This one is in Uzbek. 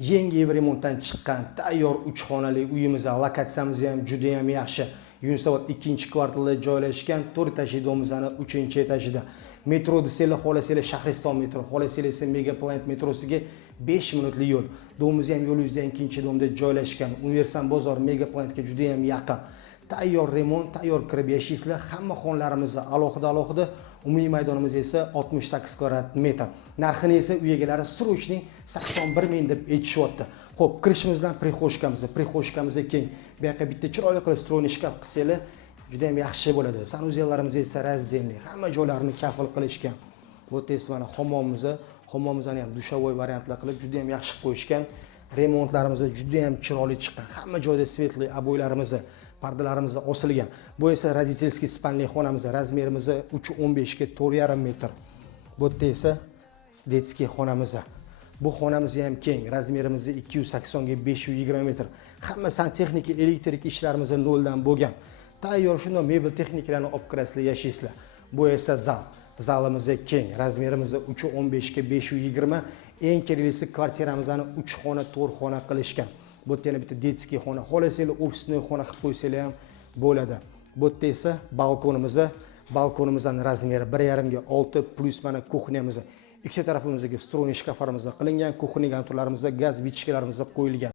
Yangi ev remontdan chiqqan tayyor 3 xonali uyimiz, lokatsiyamiz ham juda ham yaxshi. Yunusobod 2-kvartalda joylashgan 4 etajli domimizning 3-etajida. Metro desanglar, xohlasanglar Shahriston metro, xohlasanglar esa Megaplanet metrosiga 5 minutli yo'l. Domimiz ham yo'l yuzida ikkinchi domda joylashgan. Universal bozor Megaplanetga juda ham yaqin. Tayyor remont, tayyor kirib yashaysizlar. Hamma xonlarimizni alohida, umumiy maydonimiz esa 68 kvadrat metr. Narxini esa uy egalari srochning 81 ming deb aytishyapti. Xo'p, kirishimizdan prixoshkamiz keng. Bu yoqqa bitta chiroyli qilib stroyniy shkaf qilsanglar, juda ham yaxshi bo'ladi. Sanuzellarimiz esa razdelniy, hamma joylarini kafil qilishgan. Bu esa mana hammomimizni ham dushovoy variantlar qilib juda ham yaxshi qo'yishgan. Remontlarimiz juda ham chiroyli chiqqan. Hamma joyda svetli aboylarimiz, pardalarimiz osilgan. Bu esa родительский spalniy xonamiz, razmerimiz 3.15 ga 4.5 metr. Bu esa детский xonamiz. Bu xonamiz ham keng, razmerimiz 280 ga 520 metr. Hamma santexnika, elektrik ishlarimiz noldan bo'lgan. Tayyor shunday mebel texnikalarni olib kirasizlar, yashaysizlar. Bu esa zal. Zalimiz keng, razmerimiz 3.15 ga 520. Eng keraklisi kvartiramizni 3 xona, 4 xona qilishgan. Bu yerda bitta детский xona, xohlasanglar ofisniy xona qilib qo'ysanglar ham bo'ladi. Bu yerda esa balkonimizning razmeri 1.5 ga 6 plus mana kuxnyamiz. Ikki tarafimizga stroyniy shkaflarimiz qilingan, kuxniy konturlarimizga gaz vichkalarimiz qo'yilgan.